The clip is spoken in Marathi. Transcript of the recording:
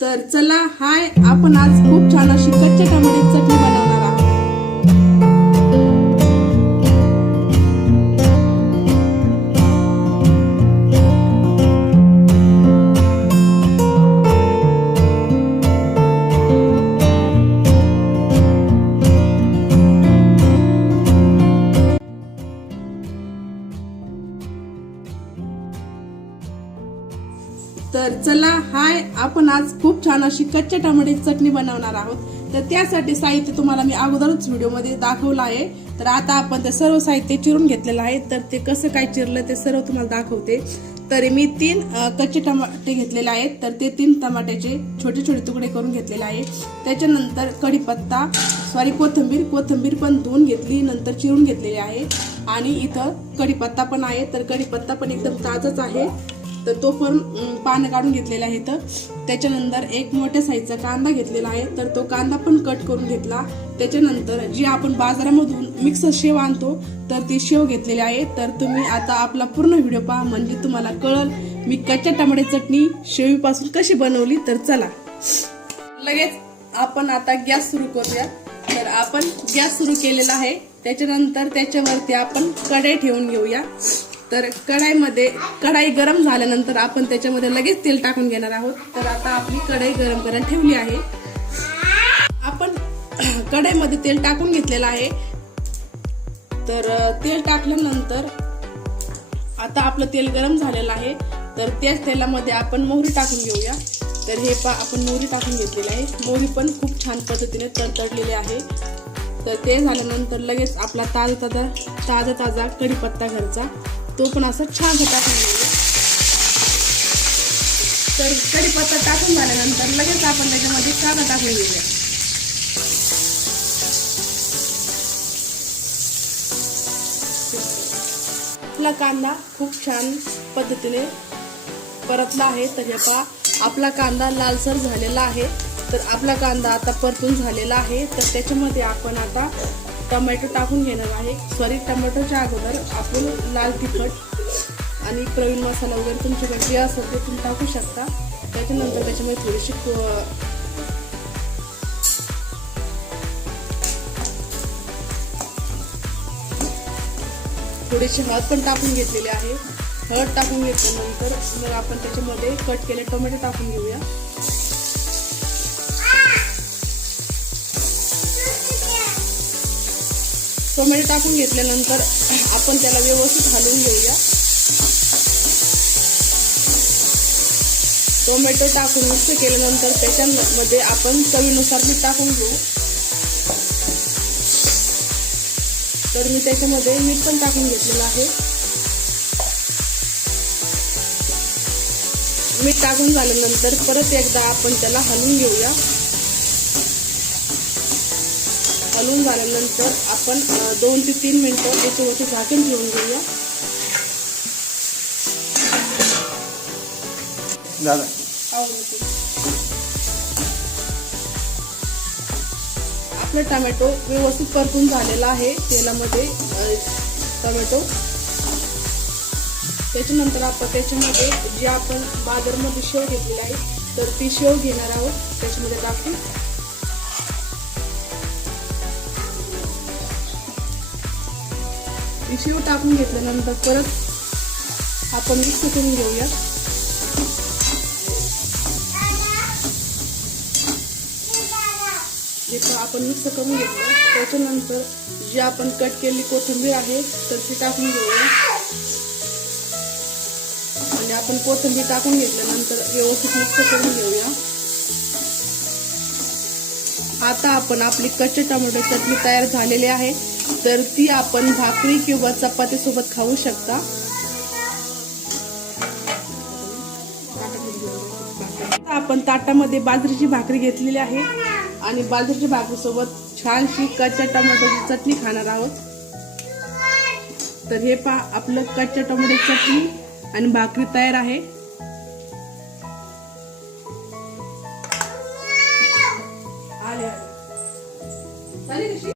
तर चला हाय, आपण आज खूप छान अशी कच्च्या टमाट्याची चटणी बनवणार आहोत. तर चला हाय, आपण आज खूप छान अशी कच्च्या टमाट्याची चटणी बनवणार आहोत. तर त्यासाठी साहित्य तुम्हाला मी अगोदरच व्हिडिओमध्ये दाखवलं आहे. तर आता आपण ते सर्व साहित्य चिरून घेतलेलं आहे. तर ते कसं काय चिरलं ते सर्व तुम्हाला दाखवते. तर मी 3 कच्चे टमाटे घेतलेले आहेत. तर ते 3 टमाट्याचे छोटे छोटे तुकडे करून घेतलेले आहे. त्याच्यानंतर कढीपत्ता कोथिंबीर पण धुवून घेतली, नंतर चिरून घेतलेली आहे. आणि इथं कढीपत्ता पण आहे. तर कढीपत्ता पण एकदम ताजाच आहे. तर तो पण पानं काढून घेतलेला आहे. तर त्याच्यानंतर एक मोठ्या साईजचा कांदा घेतलेला आहे. तर तो कांदा पण कट करून घेतला. त्याच्यानंतर जी आपण बाजारामधून मिक्स शेव आणतो तर ती शेव घेतलेली आहे. तर तुम्ही आता आपला पूर्ण व्हिडिओ पहा, म्हणजे तुम्हाला कळल मी कच्च्या टमाट्याची चटणी शेवीपासून कशी बनवली. तर चला लगेच आपण आता गॅस सुरू करूया. तर आपण गॅस सुरू केलेला आहे. त्याच्यानंतर त्याच्यावरती आपण कढई ठेवून घेऊया. तर कढाई गरम झाल्यानंतर आपण त्याच्यामध्ये लगेच तेल टाकून घेणार आहोत. तर आता आपली कढई गरम करायला ठेवली आहे. आपण कढईमध्ये तेल टाकून घेतलेलं आहे. तर तेल टाकल्यानंतर आता आपलं तेल गरम झालेलं आहे. तर त्याच तेलामध्ये आपण मोहरी टाकून घेऊया. तर हे आपण मोहरी टाकून घेतलेली आहे. मोहरी पण खूप छान पद्धतीने तडतडलेली आहे. तर ते झाल्यानंतर लगेच आपला ताजा कढीपत्ता घरचा तो पण असं छान टाकून घेऊया. तर कढीपत्ता टाकून झाल्यानंतर लगेच आपण त्याच्यामध्ये कांदा टाकून घेऊया. आपला कांदा खूप छान पद्धतीने परतला आहे. तर हे पहा, आपला कांदा लालसर झालेला आहे. तर आपला कांदा आता परतून झालेला आहे. तर त्याच्यामध्ये आपण आता टोमॅटो टाकून घेणार आहे. टोमॅटोच्या अगोदर आपण लाल तिखट आणि प्रवीण मसाला वगैरे तुमच्याकडे जे असेल ते तुम्ही टाकू शकता. त्याच्यानंतर त्याच्यामध्ये थोडीशी हळद पण टाकून घेतलेली आहे. हळद टाकून घेतल्यानंतर मग आपण त्याच्यामध्ये कट केले टोमॅटो टाकून घेऊया. टोमॅटो टाकून घेतल्यानंतर आपण त्याला व्यवस्थित हलवून घेऊया. टोमॅटो टाकून मिक्स केल्यानंतर त्याच्यामध्ये आपण चवीनुसार मीठ टाकून घेऊ. तर मी त्याच्यामध्ये मीठ पण टाकून घेतलेलं आहे. मीठ टाकून झाल्यानंतर परत एकदा आपण त्याला हलवून घेऊया. हलवून झाल्यानंतर आपण 2 ते 3 मिनिटं त्याच्यावरती झाकण ठेवून घेऊया. आपला टोमॅटो व्यवस्थित परतून झालेला आहे तेलामध्ये. टोमॅटो त्याच्यानंतर आपण त्याच्यामध्ये जे आपण बाजारामध्ये शेव घेतलेली आहे तर ती शेव घेणार आहोत. त्याच्यामध्ये टाकून शेव टाकून घेतल्यानंतर परत आपण मिक्स करून घेऊया. आपण मिक्स करून घेतलं. त्याच्यानंतर जी आपण कट केलेली कोथिंबीर आहे तर ती टाकून घेऊया. आणि आपण कोथिंबीर टाकून घेतल्यानंतर व्यवस्थित मिक्स करून घेऊया. आता आपण आपली कच्च्या टोमॅटो चटणी तयार झालेली आहे. तर ती आपण भाकरी किंवा चपाती सोबत खाऊ शकता. आपण ताटामध्ये बाजरीची भाकरी घेतलेली आहे आणि बाजरीच्या भाकरी सोबत छानशी कच्च्या टोमॅटोची चटणी खाणार आहोत. तर हे पहा, आपलं कच्च्या टोमॅटोची चटणी आणि भाकरी तयार आहे.